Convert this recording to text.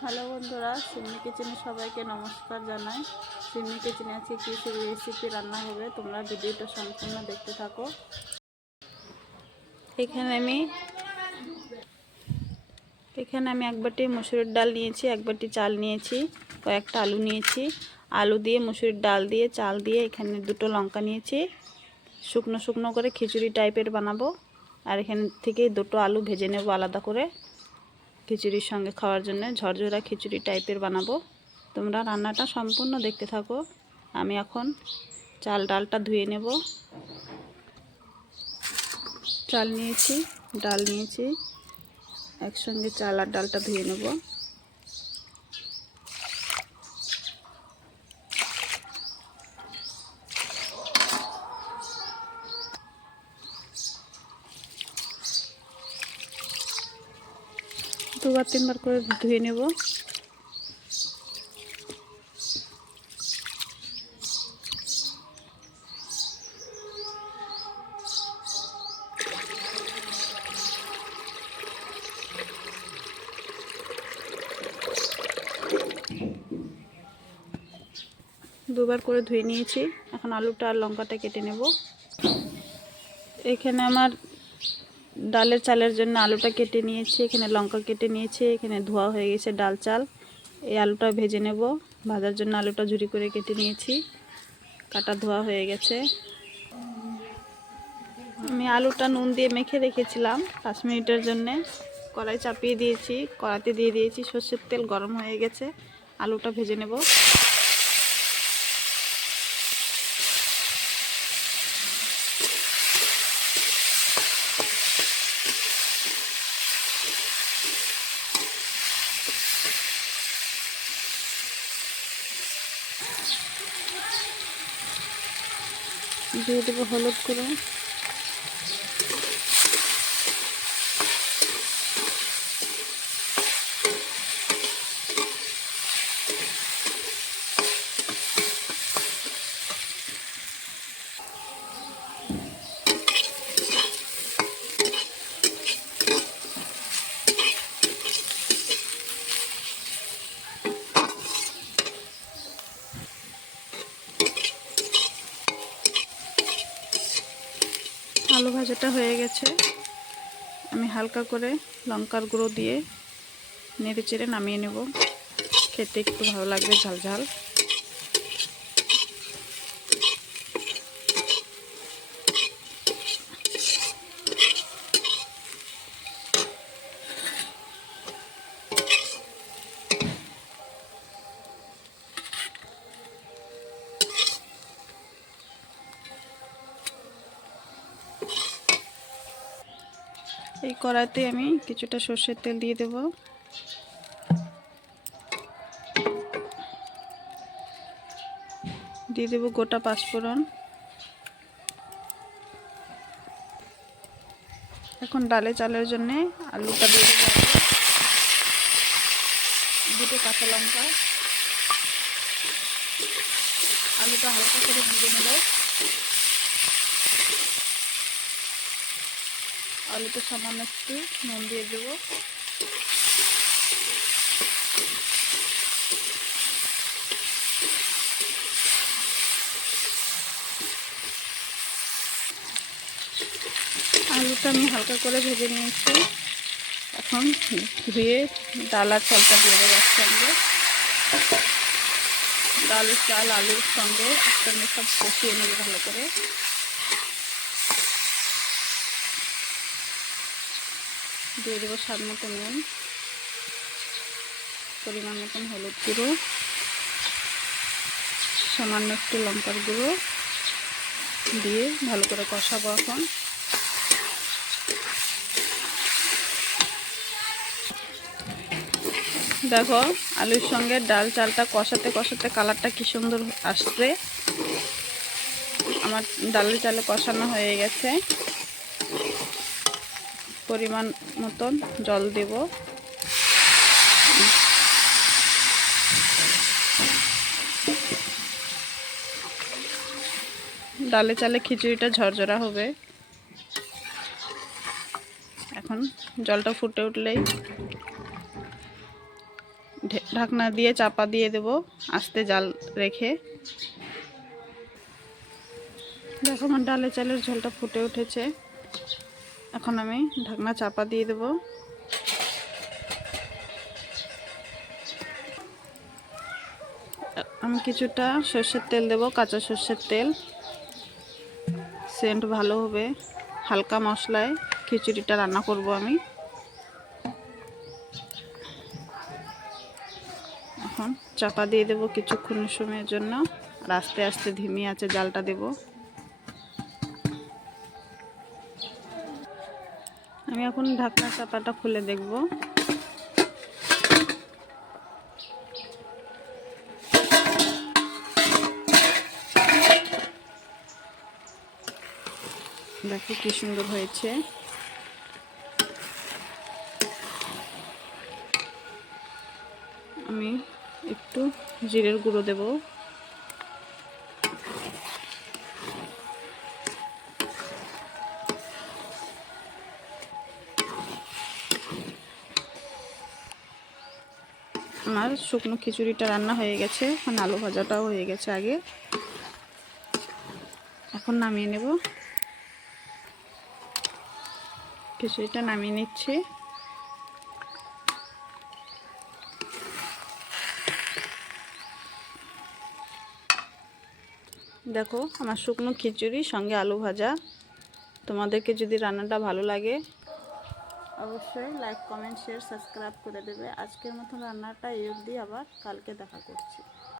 Hello বন্ধুরা, সিমনি কিচেনে সবাইকে নমস্কার জানাই। সিমনি কিচেনে আজকে কী রেসিপি রান্না হবে, তোমরা ভিডিওটা সম্পূর্ণ দেখতে থাকো। এখানে আমি এক বাটি মসুরির ডাল নিয়েছি, এক বাটি চাল নিয়েছি, কয়েকটা আলু নিয়েছি। আলু দিয়ে মসুরির ডাল দিয়ে চাল দিয়ে এখানে দুটো লঙ্কা নিয়েছি, শুকনো শুকনো করে খিচুড়ি টাইপের বানাবো। আর এখান থেকে দুটো আলু ভেজে নেব আলাদা করে, খিচুড়ির সঙ্গে খাওয়ার জন্য ঝরঝরা খিচুড়ি টাইপের বানাবো। তোমরা রান্নাটা সম্পূর্ণ দেখতে থাকো। আমি এখন ডালটা ধুয়ে নেব। চাল নিয়েছি, ডাল নিয়েছি, একসঙ্গে চাল আর ডালটা ধুয়ে নেব। দুবার তিনবার করে ধুয়ে নেব। দুবার করে ধুয়ে নিয়েছি। এখন আলুটা আর লঙ্কাটা কেটে নেব। এখানে আমার ডালের চালের জন্য আলুটা কেটে নিয়েছি, এখানে লঙ্কা কেটে নিয়েছি, এখানে ধোয়া হয়ে গেছে ডাল চাল। এই আলুটা ভেজে নেব। ভাজার জন্য আলুটা ঝুরি করে কেটে নিয়েছি, কাটা ধোয়া হয়ে গেছে। আমি আলুটা নুন দিয়ে মেখে রেখেছিলাম 5 মিনিটের জন্যে। কড়াই চাপিয়ে দিয়েছি, কড়াইতে দিয়ে দিয়েছি সর্ষের তেল, গরম হয়ে গেছে। আলুটা ভেজে নেব। দিয়ে দেবো হলুদ গুঁড়ো, আলু ভাজাটা হয়ে গেছে। আমি হালকা করে লঙ্কার গুঁড়ো দিয়ে নেড়ে চেড়ে নামিয়ে নেব। খেতে একটু ভালো লাগবে ঝাল ঝাল। এই কড়াইতে আমি কিছুটা সর্ষের তেল দিয়ে দেব। দিয়ে দেব গোটা পাঁচফোড়ন। এখন ডালে চালের জন্য আলুটা দিয়ে দেবো, দুটো কাঁচা লঙ্কা। আলুটা হালকা করে ভেজে নেব। আলুতে সামান্য একটু নুন দিয়ে দেবো। আলুটা আমি হালকা করে ভেজে নিয়েছি। এখন ধুয়ে ডাল আর চালটা দিয়ে দেবো একসঙ্গে। ডাল চাল আলুর সঙ্গে একসঙ্গে সব কষিয়ে নেব ভালো করে। দিয়ে দেবো স্বাদ মতো নুন, পরিমাণ মতন হলুদ গুঁড়ো, সামান্য একটু লঙ্কার গুঁড়ো দিয়ে ভালো করে কষাবো। এখন দেখো আলুর সঙ্গে ডাল চালটা কষাতে কষাতে কালারটা কি সুন্দর আসছে। আমার ডালের চালে কষানো হয়ে গেছে। পরিমাণ মতন জল দেব। ডালে চালে খিচুড়িটা ঝরঝরা হবে। এখন জলটা ফুটে উঠলেই ঢাকনা দিয়ে চাপা দিয়ে দেব আস্তে জাল রেখে। দেখো আমার ডালে চালের ঝোলটা ফুটে উঠেছে। এখন আমি ঢাকনা চাপা দিয়ে দেব। আমি কিছুটা সর্ষের তেল দেব, কাঁচা সর্ষের তেল, সেন্ট ভালো হবে। হালকা মশলায় খিচুড়িটা রান্না করব আমি। এখন চাপা দিয়ে দেব কিছুক্ষণ সময়ের জন্য, আর আস্তে আস্তে ধিমি আঁচে জালটা দেব। আমি এখন ঢাকনা চাপাটা খুলে দেখব। দেখো কি সুন্দর হয়েছে। আমি একটু জিরের গুঁড়ো দেব। আমার শুকনো খিচুড়িটা রান্না হয়ে গেছে। এখন আলু ভাজাটাও হয়ে গেছে আগে। এখন নামিয়ে নেব। খিচুড়িটা নামিয়ে নিচ্ছি। দেখো আমার শুকনো খিচুড়ি সঙ্গে আলু ভাজা। তোমাদেরকে যদি রান্নাটা ভালো লাগে অবশ্যই লাইক, কমেন্ট, শেয়ার, সাবস্ক্রাইব করে দেবে। আজকের মতন রান্নাটা এই অবধি, আবার কালকে দেখা করছি।